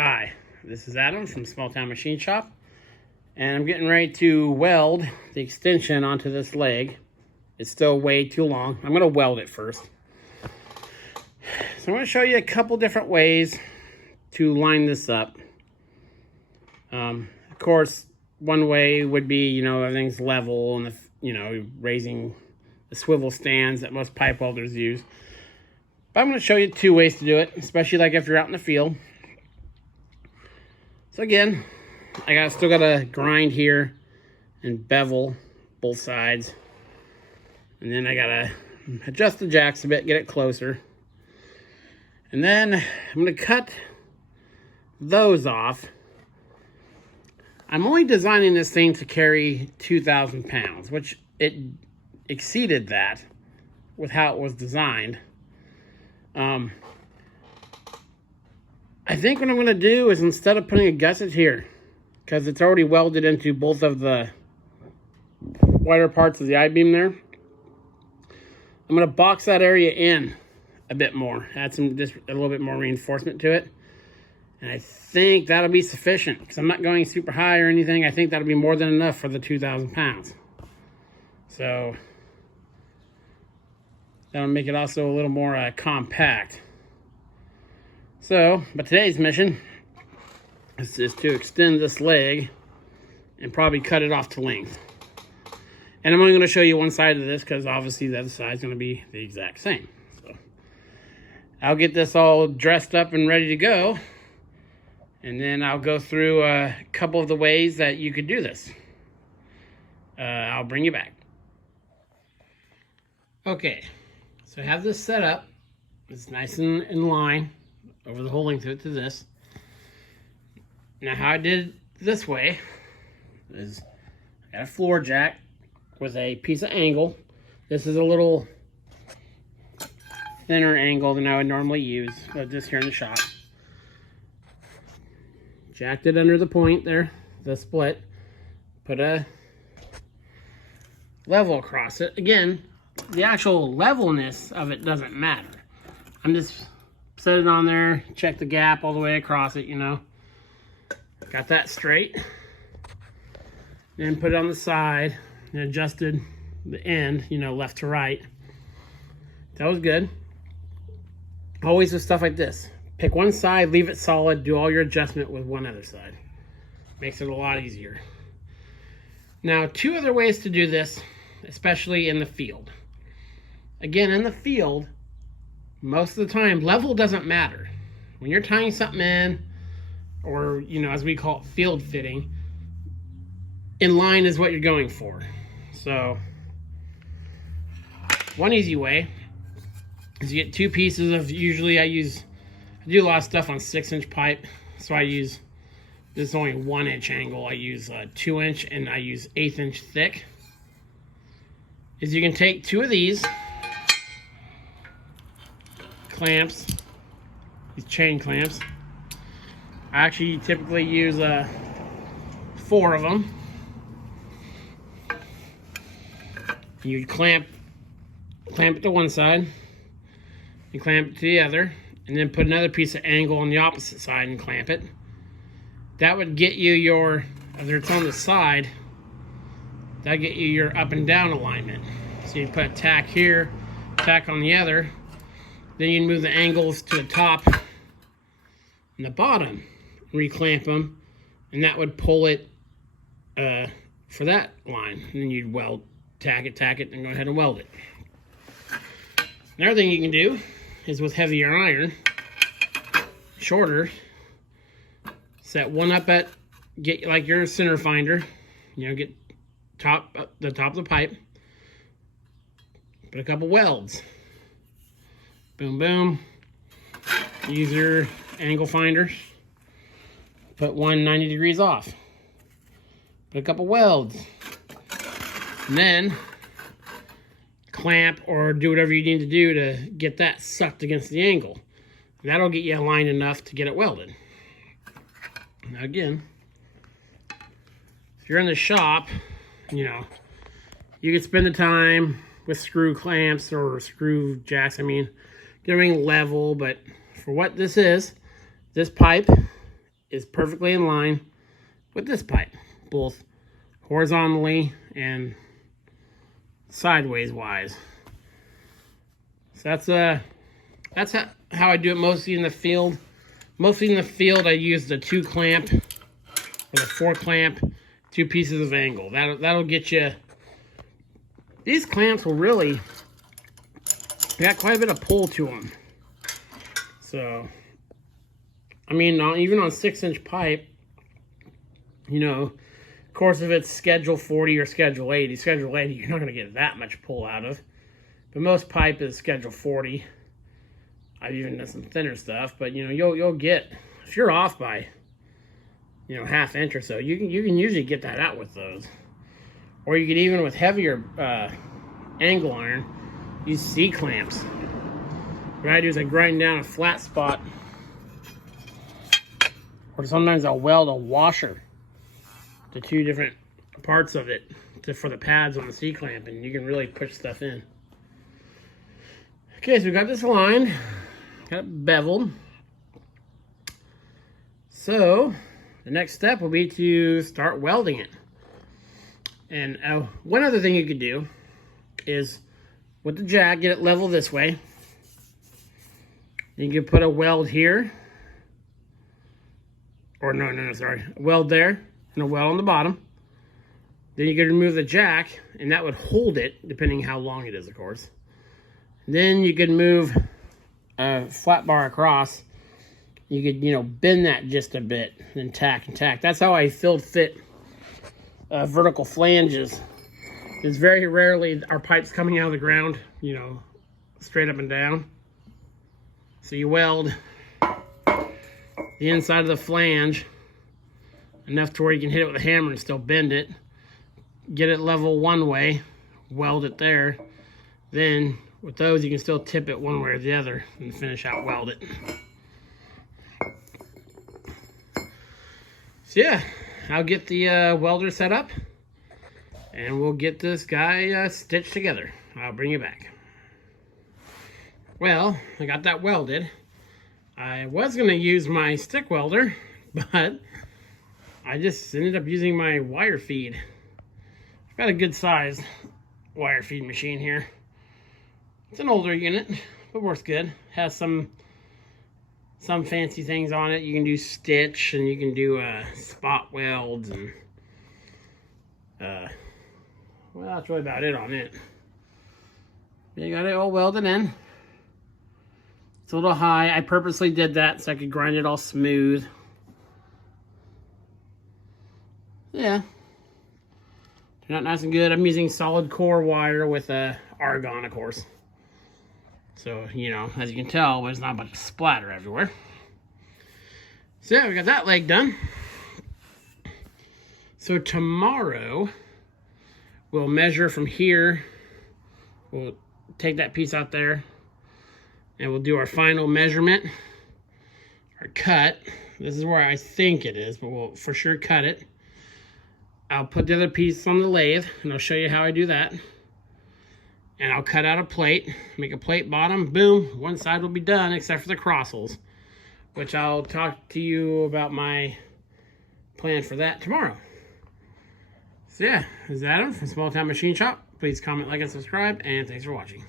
Hi, this is Adam from Small Town Machine Shop, and I'm getting ready to weld the extension onto this leg. It's still way too long. I'm going to weld it first. So I'm going to show you a couple different ways to line this up. Of course, one way would be, everything's level and, raising the swivel stands that most pipe welders use. But I'm going to show you two ways to do it, especially like if you're out in the field. So again, I still gotta grind here and bevel both sides. And then I gotta adjust the jacks a bit, get it closer. And then I'm gonna cut those off. I'm only designing this thing to carry 2,000 pounds, which it exceeded that with how it was designed. I think what I'm going to do is, instead of putting a gusset here, because it's already welded into both of the wider parts of the I-beam there, I'm going to box that area in a bit more, add just a little bit more reinforcement to it. And I think that'll be sufficient, because I'm not going super high or anything. I think that'll be more than enough for the 2,000 pounds. So that'll make it also a little more compact. So, but today's mission is to extend this leg and probably cut it off to length. And I'm only going to show you one side of this, because obviously the other side is going to be the exact same. So I'll get this all dressed up and ready to go, and then I'll go through a couple of the ways that you could do this. I'll bring you back. Okay, so I have this set up. It's nice and in line over the whole length of it to this. Now, how I did it this way is I got a floor jack with a piece of angle. This is a little thinner angle than I would normally use, but just here in the shop. Jacked it under the point there, the split. Put a level across it. Again, the actual levelness of it doesn't matter. I'm just set it on there, check the gap all the way across it, Got that straight. Then put it on the side and adjusted the end, left to right. That was good. Always with stuff like this. Pick one side, leave it solid, do all your adjustment with one other side. Makes it a lot easier. Now, two other ways to do this, especially in the field. Again, in the field, most of the time, level doesn't matter. When you're tying something in, or, as we call it, field fitting, in line is what you're going for. So, one easy way is you get two pieces of, usually I do a lot of stuff on 6-inch pipe, so this is only 1-inch angle. I use 2-inch, and I use 1/8 thick. Is you can take two of these clamps, these chain clamps. I actually typically use 4 of them. You clamp it to one side, you clamp it to the other, and then put another piece of angle on the opposite side and clamp it. That would get you your, if it's on the side, that'd get you your up and down alignment. So you put a tack here, tack on the other. Then you move the angles to the top and the bottom, reclamp them, and that would pull it for that line. And then you'd weld, tack it, and go ahead and weld it. Another thing you can do is, with heavier iron, shorter, set one up at, get like your center finder, get the top of the pipe, put a couple welds. Boom, boom. Use your angle finder. Put one 90 degrees off. Put a couple welds. And then clamp or do whatever you need to do to get that sucked against the angle. That'll get you aligned enough to get it welded. Now again, if you're in the shop, you can spend the time with screw clamps or screw jacks. Get everything level, but for what this is, this pipe is perfectly in line with this pipe, both horizontally and sideways wise. So that's how I do it mostly in the field. Mostly in the field, I use the 2 clamp or the 4 clamp, 2 pieces of angle. That'll get you. These clamps will really, they got quite a bit of pull to them. So, I mean, even on 6-inch pipe, you know, of course, if it's Schedule 40 or Schedule 80, Schedule 80, you're not going to get that much pull out of. But most pipe is Schedule 40. I've even done some thinner stuff, but you know, you'll get, if you're off by, you know, 1/2 inch or so, you can usually get that out with those. Or you could, even with heavier angle iron, use C clamps. What I do is I grind down a flat spot, or sometimes I'll weld a washer to 2 different parts of it for the pads on the C clamp, and you can really push stuff in. Okay, so we got this aligned, got it beveled. So the next step will be to start welding it. And one other thing you could do is with the jack, get it level this way. You can put a weld here, or sorry, a weld there and a weld on the bottom. Then you can remove the jack, and that would hold it, depending how long it is, of course. Then you could move a flat bar across. You could, you know, bend that just a bit, then tack and tack. That's how I field fit vertical flanges. It's very rarely our pipes coming out of the ground, you know, straight up and down. So you weld the inside of the flange enough to where you can hit it with a hammer and still bend it. Get it level one way, weld it there. Then with those, you can still tip it one way or the other and finish out weld it. So yeah, I'll get the welder set up and we'll get this guy stitched together. I'll bring you back. Well, I got that welded. I was going to use my stick welder, but I just ended up using my wire feed. I've got a good sized wire feed machine here. It's an older unit, but works good. Has some fancy things on it. You can do stitch, and you can do spot welds, and well, that's really about it on it. You got it all welded in. It's a little high. I purposely did that so I could grind it all smooth. Yeah. Turned out nice and good. I'm using solid core wire with argon, of course. So, you know, as you can tell, there's not much splatter everywhere. So yeah, we got that leg done. So tomorrow, we'll measure from here. We'll take that piece out there, and we'll do our final measurement, our cut. This is where I think it is, but we'll for sure cut it. I'll put the other piece on the lathe, and I'll show you how I do that. And I'll cut out a plate, make a plate bottom, boom, one side will be done except for the cross holes, which I'll talk to you about my plan for that tomorrow. So yeah, this is Adam from Small Town Machine Shop. Please comment, like, and subscribe, and thanks for watching.